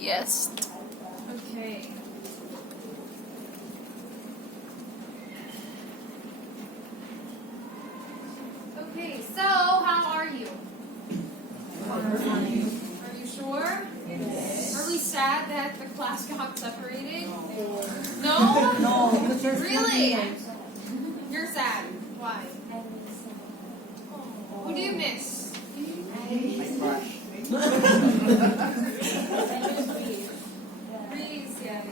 Yes. Okay. Okay, so how are you? Are you sure? Yes. Are we sad that the class got separated? No? No, because you're Really? still You're sad. Why? Who do you miss? Reese, yeah.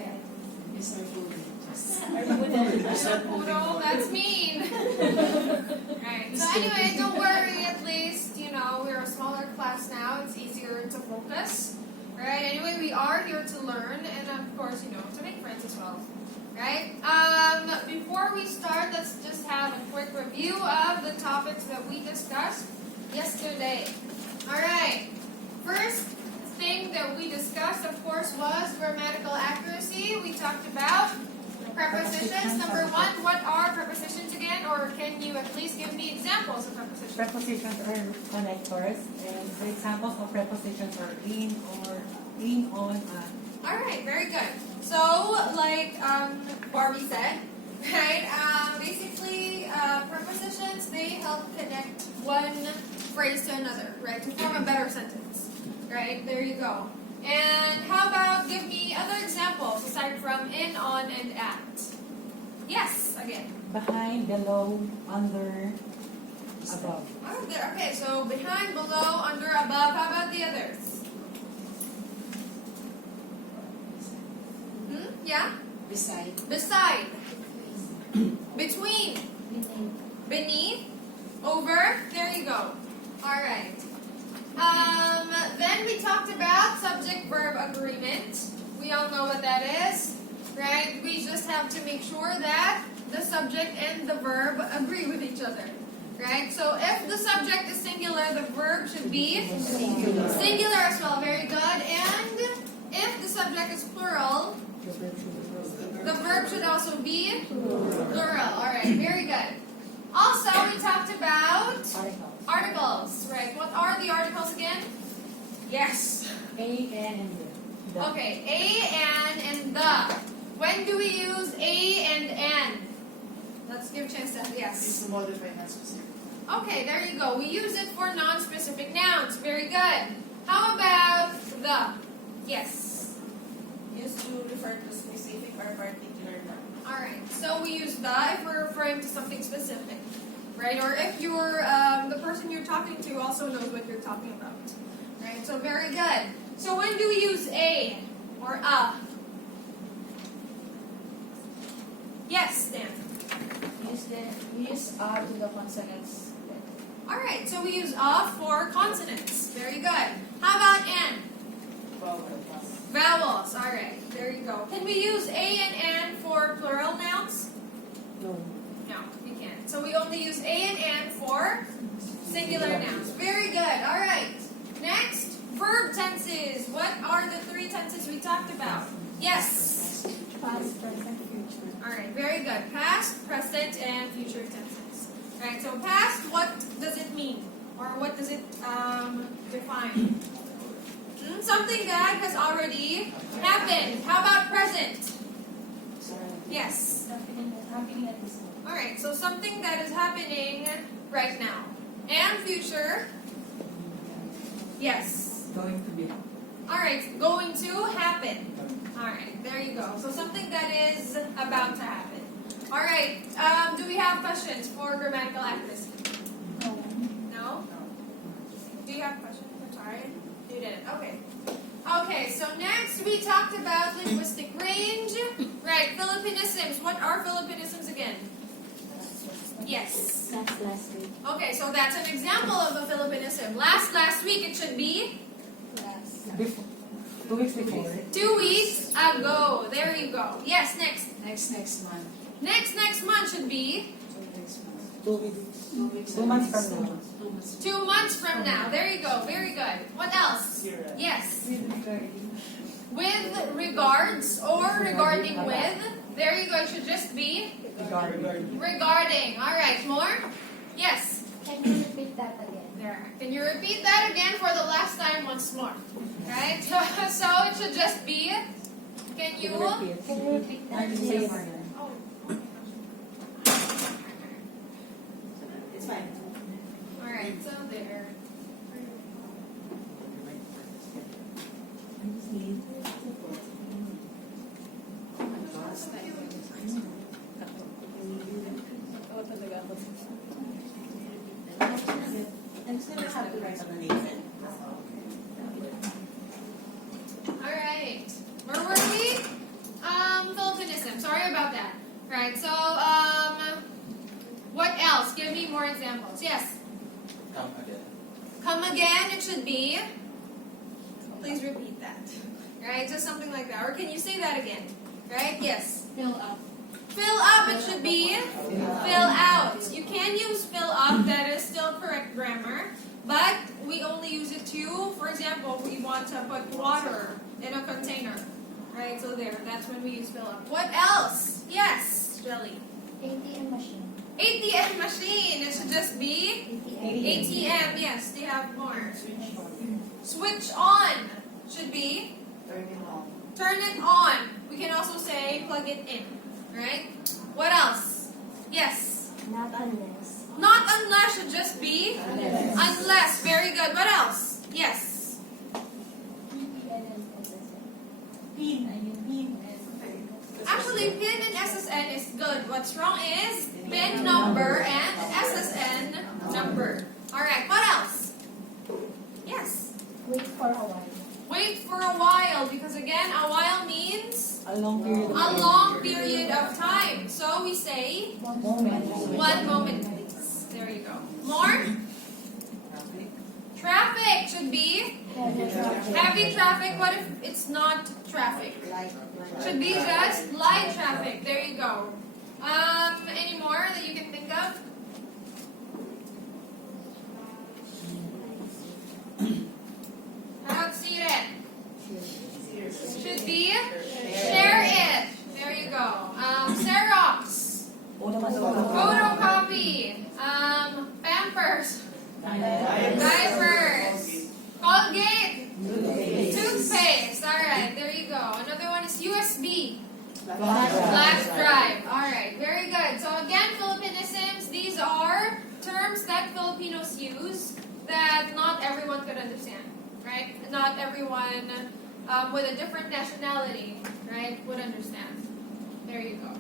Mr. Poodle, that's mean. Right. So anyway, don't worry. At least we're a smaller class now. It's easier to focus. Right. Anyway, we are here to learn, and of course, to make friends as well. Right. Before we start, let's just have a quick review of the topics that we discussed yesterday. All right. First thing that we discussed, of course, was grammatical accuracy. We talked about prepositions. Number one, what are prepositions again? Or can you at least give me examples of prepositions? Prepositions are connectors, and the examples of prepositions are in, or in, on, and. Alright, very good. So, like Barbie said, right, basically prepositions, they help connect one phrase to another, right, to form a better sentence. Right, there you go. And how about give me other examples aside from in, on, and at? Yes, again. Behind, below, under, above. Oh, there. Okay, so behind, below, under, above. How about the others? Yeah? Beside. Beside. Between. Beneath. Over. There you go. Alright. Then we talked about subject-verb agreement. We all know what that is, right? We just have to make sure that the subject and the verb agree with each other, right? So if the subject is singular, the verb should be singular as well. Very good. And if the subject is plural, the verb should also be plural. All right, very good. Also, we talked about articles, right? What are the articles again? Yes. A, and, the. Okay, a, and the. When do we use a and an? Let's give a chance to yes. It's to modify non-specific. Okay, there you go. We use it for non-specific nouns. Very good. How about the? Yes. Used to refer to specific or particular noun. Alright, so we use the if we're referring to something specific, right? Or if you're, the person you're talking to also knows what you're talking about, right? So very good. So when do we use a or a? Yes, Dan. We use to the consonants. Alright, so we use a for consonants. Very good. How about an? Vowels. Alright, there you go. Can we use a and an for plural nouns? No. No, we can't. So we only use a and an for singular nouns. Very good. All right. Next, verb tenses. What are the three tenses we talked about? Yes. Past, present, future. All right. Very good. Past, present, and future tenses. All right. So past, what does it mean, or what does it define? Something that has already happened. How about present? Yes. All right, so something that is happening right now. And future? Yes. Going to be. All right, going to happen. All right, there you go. So something that is about to happen. All right, do we have questions for grammatical accuracy? No? Do you have questions? I'm sorry. You didn't. Okay. Okay, so next we talked about linguistic range. Right, Philippinisms. What are Philippinisms again? Yes. That's last week. Okay, so that's an example of a Philippinism. Last week it should be Before. 2 weeks before. 2 weeks ago. There you go. Yes, next. Next month. Next month should be 2 weeks. 2 weeks. 2 months from now. 2 months. 2 months from now. There you go. Very good. What else? Yes. With regards or regarding with. There you go. It should just be Regarding. regarding. All right. More? Yes. Can you repeat that again? There. Can you repeat that again for the last time once more? Right? So it should just be, can you? Can you repeat that? Yes. Oh. It's fine. Alright, so there. I'm still have to write on the name. Alright. Where were we? Philippinism. Sorry about that. Right, so, what else? Give me more examples. Yes. Come again. Come again, it should be. Please repeat that. Right, just something like that. Or can you say that again? Right, yes. Fill up. Fill up, it should be. Fill out. You can use fill up, that is still correct grammar. But we only use it to, for example, we want to put water in a container. Right, so there, that's when we use fill up. What else? Yes, Jelly. ATM machine. ATM machine, it should just be ATM, yes, they have more. Switch on should be Turn it on. turn it on. We can also say plug it in, right? What else? Yes. Not unless. Not unless should just be Unless. unless. Very good. What else? Yes. Actually, PIN and SSN is good. What's wrong is PIN number and SSN number. Alright, what else? Yes. Wait for a while. Wait for a while, because again, a while means A long period. a long period of time. So we say, Moment. 1 moment please. There you go. More? Traffic should be heavy traffic. What if it's not traffic? Should be just light traffic. There you go. Any more that you can think of? How about seated? Should be share it. There you go. Xerox. Photocopy. Pampers. Diapers. Colgate. Toothpaste. Alright, there you go. Another one is USB. Flash drive. Alright, very good. So again, Philippinisms, these are terms that Filipinos use that not everyone could understand. Right? Not everyone with a different nationality, right, would understand. There you go.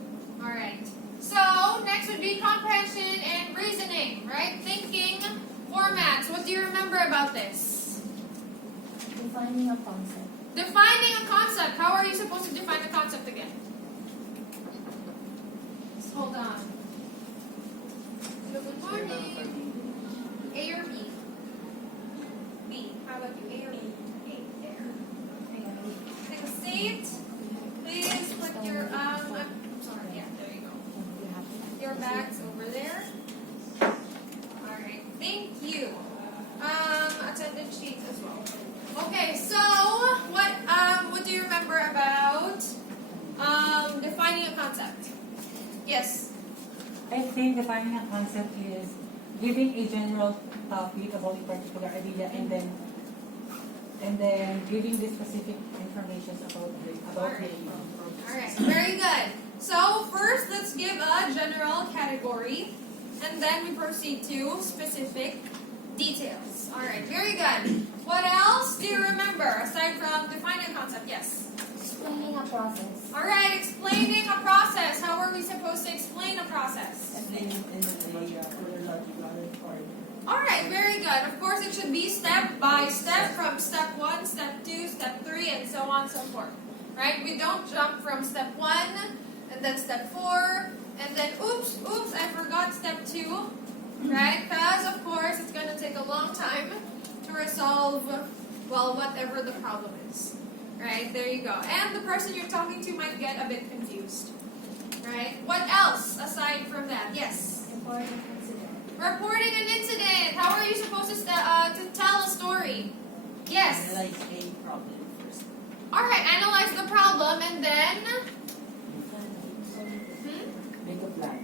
Alright. So, next would be comprehension and reasoning, right? Thinking formats. What do you remember about this? Defining a concept. Defining a concept. How are you supposed to define the concept again? Just hold on. Good morning. A or B? B. How about you? A or B? A. There. Take a seat. Please put your, I'm sorry, yeah, there you go. Your bags over there. Alright, thank you. Attendance sheets as well. Okay, so what do you remember about defining a concept? Yes. I think defining a concept is giving a general topic about a particular idea and then giving the specific information about it. Alright, very good. So first, let's give a general category, and then we proceed to specific details. Alright, very good. What else do you remember aside from defining a concept? Yes. Explaining a process. Alright, explaining a process. How are we supposed to explain a process? Alright, very good. Of course, it should be step by step from step 1, step 2, step 3, and so on and so forth. Right? We don't jump from step 1, and then step 4, and then oops, I forgot step 2. Right? Because, of course, it's going to take a long time to resolve, well, whatever the problem is. Right? There you go. And the person you're talking to might get a bit confused. Right? What else aside from that? Yes? Reporting incident. Reporting an incident. How are you supposed to tell a story? Yes. Analyze a problem first. Alright, analyze the problem and then Make a plan.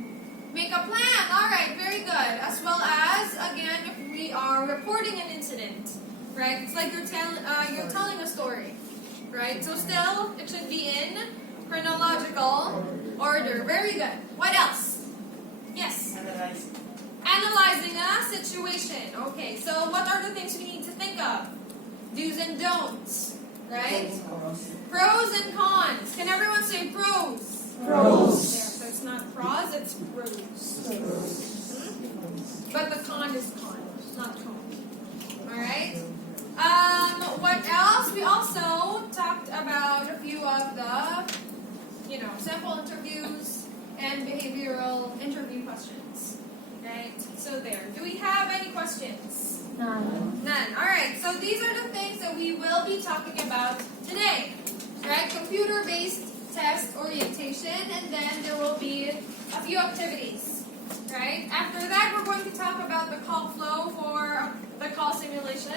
make a plan. Alright, very good. As well as, again, if we are reporting an incident, right? It's like you're telling a story, right? So still, it should be in chronological order. Very good. What else? Yes? Analyze. Analyzing a situation. Okay, so what are the things we need to think of? Do's and don'ts, right? Pros and cons. Can everyone say pros? Pros. There, so it's not pros, it's pros. But the con is con, not con. Alright? What else? We also talked about a few of the, sample interviews and behavioral interview questions. Right? So there. Do we have any questions? None. None. Alright, so these are the things that we will be talking about today. Right? Computer-based test orientation, and then there will be a few activities. Right? After that, we're going to talk about the call flow for the call simulation.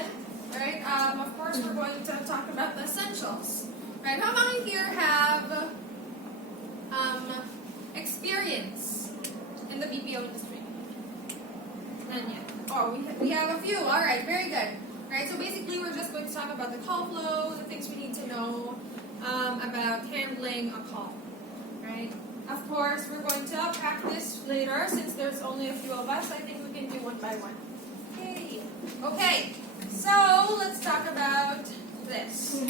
Right? Of course, we're going to talk about the essentials. Right? How many here have experience in the BPO industry? None yet. Oh, we have a few. All right, very good. Right, so basically, we're just going to talk about the call flow, the things we need to know about handling a call. Right. Of course, we're going to practice later since there's only a few of us. I think we can do one by one. Yay. Okay. So let's talk about this.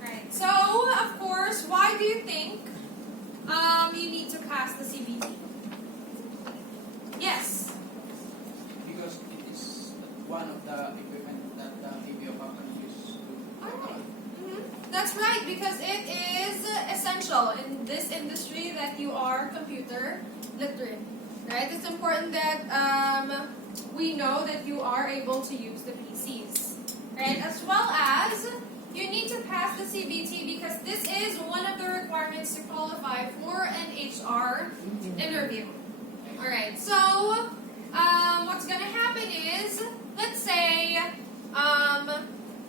Right. So of course, why do you think you need to pass the CBT? Yes. Because it is one of the equipment that the BPO company uses to Alright. That's right, because it is essential in this industry that you are computer literate. Right? It's important that we know that you are able to use the PCs. Right? As well as you need to pass the CBT because this is one of the requirements to qualify for an HR interview. Alright, so what's going to happen is, let's say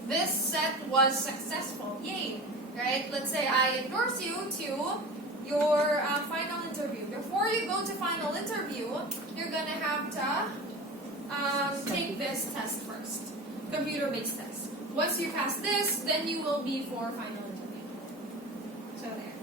this set was successful. Yay! Right? Let's say I endorse you to your final interview. Before you go to final interview, you're going to have to take this test first. Computer-based test. Once you pass this, then you will be for final interview. So there.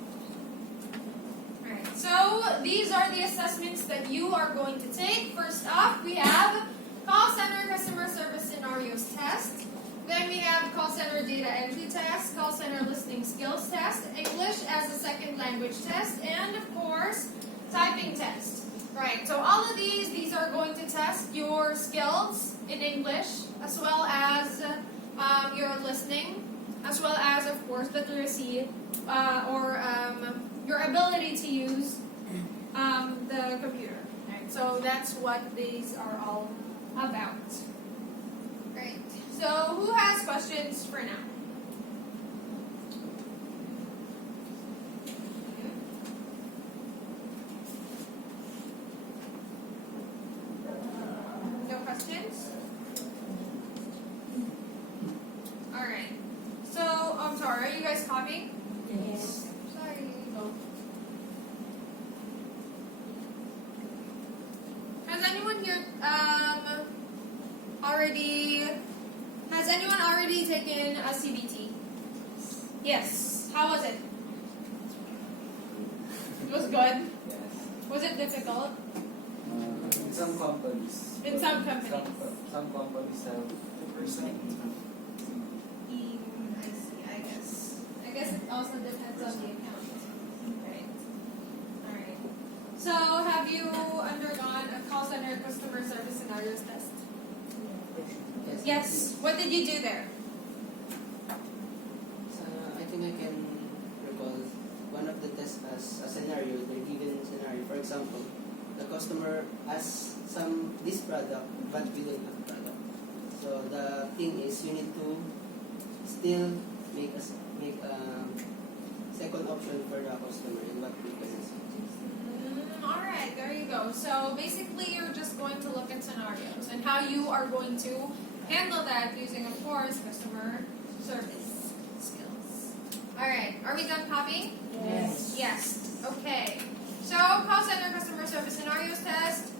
Alright, so these are the assessments that you are going to take. First up, we have call center customer service scenarios test. Then we have call center data entry test, call center listening skills test, English as a second language test, and of course, typing test. Right, so all of these are going to test your skills in English, as well as your listening, as well as, of course, literacy, or your ability to use the computer. Right, so that's what these are all about. Right, so who has questions for now? No questions? Alright. So, I'm sorry, are you guys copying? Yes. Sorry. Has anyone here has anyone already taken a CBT? Yes. How was it? It was good? Yes. Was it difficult? In some companies. In some companies. Some companies have 2%. I see, I guess. I guess it also depends on the account. Right. Alright. So, have you undergone a call center customer service scenarios test? Yes. What did you do there? So, I think I can recall one of the tests as a scenario, the given scenario. For example, the customer asks this product, but we don't have product. So the thing is, you need to still make a second option for the customer in what we can see. Alright, there you go. So basically you're just going to look at scenarios and how you are going to handle that using, of course, customer service skills. Alright, are we done copying? Yes. Yes. Okay. So call center customer service scenarios test.